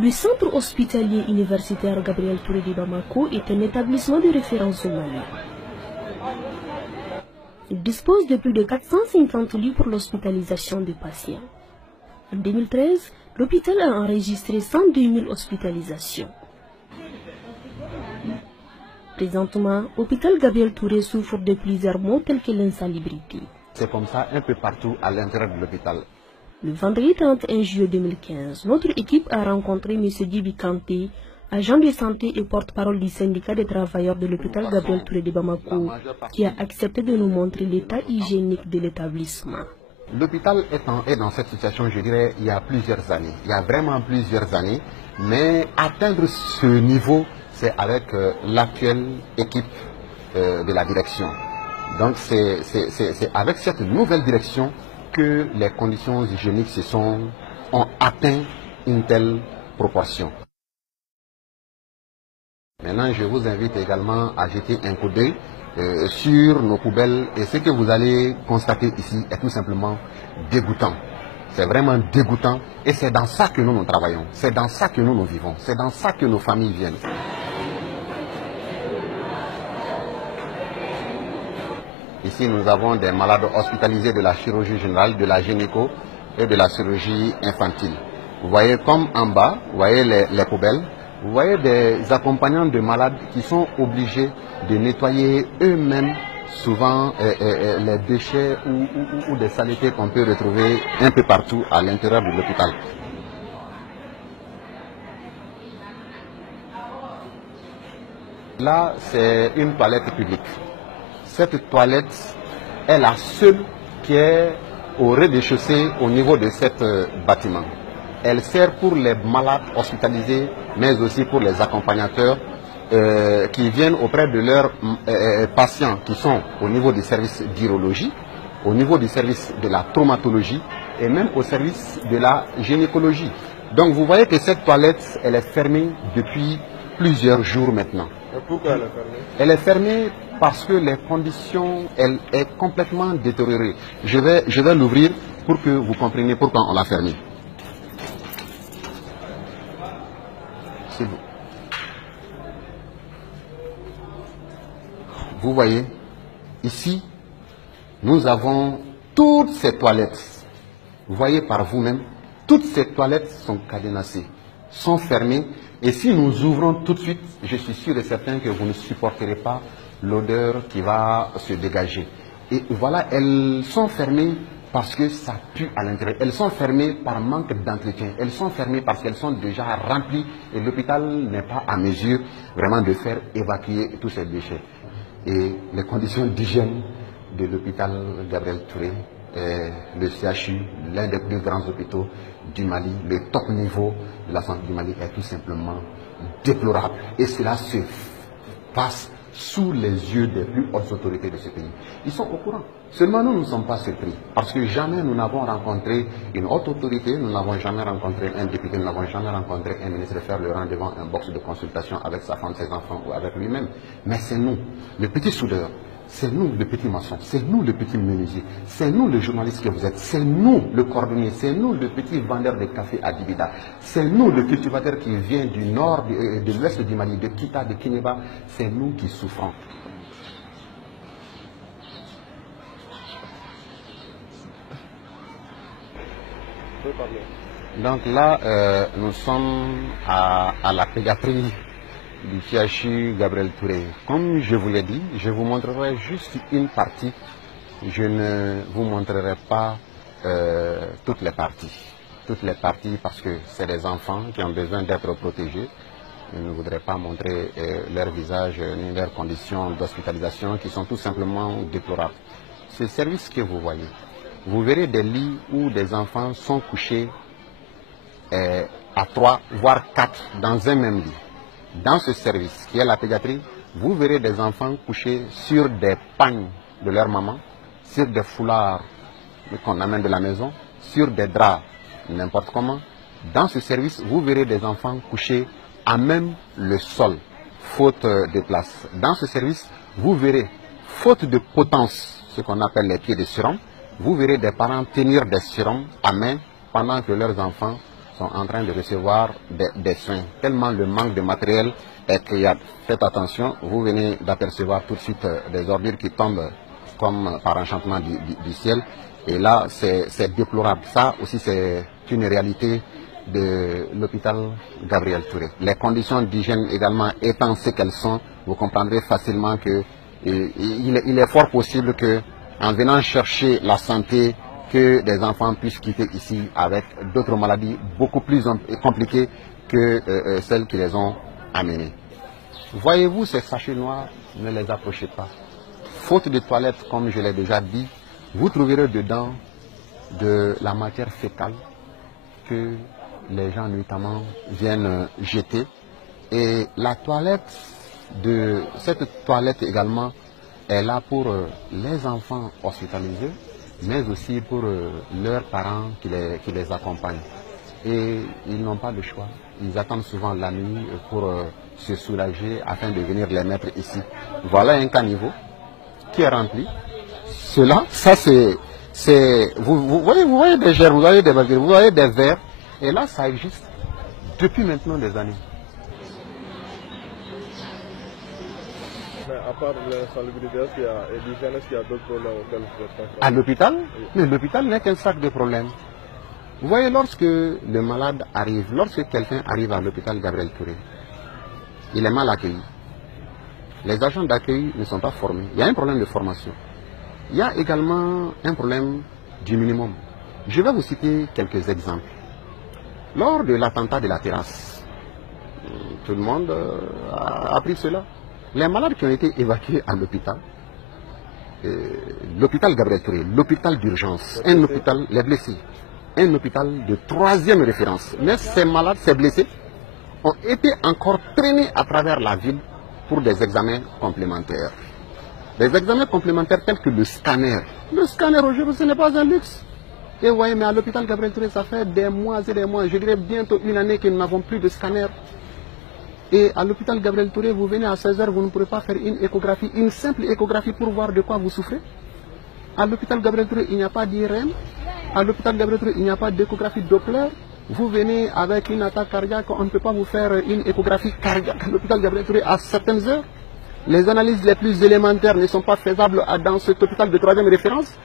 Le centre hospitalier universitaire Gabriel Touré de Bamako est un établissement de référence au Mali. Il dispose de plus de 450 lits pour l'hospitalisation des patients. En 2013, l'hôpital a enregistré 102 000 hospitalisations. Présentement, l'hôpital Gabriel Touré souffre de plusieurs maux tels que l'insalubrité. C'est comme ça un peu partout à l'intérieur de l'hôpital. Le vendredi 31 juillet 2015, notre équipe a rencontré M. Dibi Kanté, agent de santé et porte-parole du syndicat des travailleurs de l'hôpital Gabriel Touré de Bamako, qui a accepté de nous montrer l'état hygiénique de l'établissement. L'hôpital est dans cette situation, je dirais, il y a plusieurs années. Il y a vraiment plusieurs années, mais atteindre ce niveau, c'est avec l'actuelle équipe de la direction. Donc c'est avec cette nouvelle direction que les conditions hygiéniques ont atteint une telle proportion. Maintenant, je vous invite également à jeter un coup d'œil sur nos poubelles, et ce que vous allez constater ici est tout simplement dégoûtant. C'est vraiment dégoûtant, et c'est dans ça que nous travaillons, c'est dans ça que nous vivons, c'est dans ça que nos familles viennent. Ici, nous avons des malades hospitalisés de la chirurgie générale, de la gynéco et de la chirurgie infantile. Vous voyez comme en bas, vous voyez les poubelles, vous voyez des accompagnants de malades qui sont obligés de nettoyer eux-mêmes souvent les déchets ou des saletés qu'on peut retrouver un peu partout à l'intérieur de l'hôpital. Là, c'est une toilette publique. Cette toilette est la seule qui est au rez-de-chaussée au niveau de ce bâtiment. Elle sert pour les malades hospitalisés, mais aussi pour les accompagnateurs qui viennent auprès de leurs patients qui sont au niveau du service d'urologie, au niveau du service de la traumatologie et même au service de la gynécologie. Donc vous voyez que cette toilette, elle est fermée depuis plusieurs jours maintenant. Et pourquoi elle est fermée? Elle est fermée parce que les conditions, elle est complètement détériorée. Je vais l'ouvrir pour que vous compreniez pourquoi on l'a fermée. C'est bon. Vous voyez, ici, nous avons toutes ces toilettes. Vous voyez par vous-même, toutes ces toilettes sont cadenassées, sont fermées. Et si nous ouvrons tout de suite, je suis sûr et certain que vous ne supporterez pas l'odeur qui va se dégager. Et voilà, elles sont fermées parce que ça pue à l'intérieur. Elles sont fermées par manque d'entretien. Elles sont fermées parce qu'elles sont déjà remplies et l'hôpital n'est pas à mesure vraiment de faire évacuer tous ces déchets. Et les conditions d'hygiène de l'hôpital Gabriel Touré, le CHU, l'un des plus grands hôpitaux du Mali, le top niveau de la santé du Mali est tout simplement déplorable. Et cela se passe sous les yeux des plus hautes autorités de ce pays. Ils sont au courant. Seulement nous ne sommes pas surpris. Parce que jamais nous n'avons rencontré une haute autorité, nous n'avons jamais rencontré un député, nous n'avons jamais rencontré un ministre faire le rang devant un box de consultation avec sa femme, ses enfants ou avec lui-même. Mais c'est nous, le petit soudeur, c'est nous le petit maçon, c'est nous le petit menuisier, c'est nous le journaliste que vous êtes, c'est nous le cordonnier, c'est nous le petit vendeur de café à Dibida, c'est nous le cultivateur qui vient du nord, de l'ouest du Mali, de Kita, de Kineba, c'est nous qui souffrons. Donc là, nous sommes à la pédiatrie du CHU Gabriel Touré. Comme je vous l'ai dit, je vous montrerai juste une partie. Je ne vous montrerai pas toutes les parties. Toutes les parties parce que c'est des enfants qui ont besoin d'être protégés. Je ne voudrais pas montrer leur visage ni leurs conditions d'hospitalisation qui sont tout simplement déplorables. Ce service que vous voyez, vous verrez des lits où des enfants sont couchés à 3, voire 4 dans un même lit. Dans ce service qui est la pédiatrie, vous verrez des enfants couchés sur des pagnes de leur maman, sur des foulards qu'on amène de la maison, sur des draps, n'importe comment. Dans ce service, vous verrez des enfants couchés à même le sol, faute de place. Dans ce service, vous verrez, faute de potence, ce qu'on appelle les pieds de surhomme, vous verrez des parents tenir des surhommes à main pendant que leurs enfants sont en train de recevoir des soins, tellement le manque de matériel est criard. Faites attention, vous venez d'apercevoir tout de suite des ordures qui tombent comme par enchantement du ciel. Et là, c'est déplorable. Ça aussi, c'est une réalité de l'hôpital Gabriel Touré. Les conditions d'hygiène également étant ce qu'elles sont, vous comprendrez facilement que il est fort possible que, en venant chercher la santé, que des enfants puissent quitter ici avec d'autres maladies beaucoup plus compliquées que celles qui les ont amenés. Voyez-vous ces sachets noirs, ne les approchez pas. Faute de toilettes, comme je l'ai déjà dit, vous trouverez dedans de la matière fécale que les gens notamment viennent jeter. Et la toilette, cette toilette également est là pour les enfants hospitalisés, mais aussi pour leurs parents qui les accompagnent. Et ils n'ont pas de choix. Ils attendent souvent la nuit pour se soulager afin de venir les mettre ici. Voilà un caniveau qui est rempli. Cela, ça c'est... Vous voyez des germes, vous voyez des bactéries, vous voyez des vers. Et là, ça existe depuis maintenant des années. Mais à part l'insalubrité et l'hygiène, est-ce qu'il y a d'autres problèmes auxquels vous êtes confrontés? À l'hôpital? Mais l'hôpital n'est qu'un sac de problèmes. Vous voyez, lorsque le malade arrive, lorsque quelqu'un arrive à l'hôpital Gabriel Touré, il est mal accueilli. Les agents d'accueil ne sont pas formés. Il y a un problème de formation. Il y a également un problème du minimum. Je vais vous citer quelques exemples. Lors de l'attentat de la terrasse, tout le monde a appris cela. Les malades qui ont été évacués à l'hôpital, l'hôpital Gabriel Touré, l'hôpital d'urgence, un hôpital, les blessés, un hôpital de 3e référence. Mais ces malades, ces blessés, ont été encore traînés à travers la ville pour des examens complémentaires. Des examens complémentaires tels que le scanner. Le scanner aujourd'hui, ce n'est pas un luxe. Et vous voyez, mais à l'hôpital Gabriel Touré, ça fait des mois et des mois, je dirais bientôt une année que nous n'avons plus de scanner. Et à l'hôpital Gabriel Touré, vous venez à 16 h, vous ne pourrez pas faire une échographie, une simple échographie pour voir de quoi vous souffrez. À l'hôpital Gabriel Touré, il n'y a pas d'IRM. À l'hôpital Gabriel Touré, il n'y a pas d'échographie Doppler. Vous venez avec une attaque cardiaque, on ne peut pas vous faire une échographie cardiaque à l'hôpital Gabriel Touré à certaines heures. Les analyses les plus élémentaires ne sont pas faisables dans cet hôpital de 3e référence.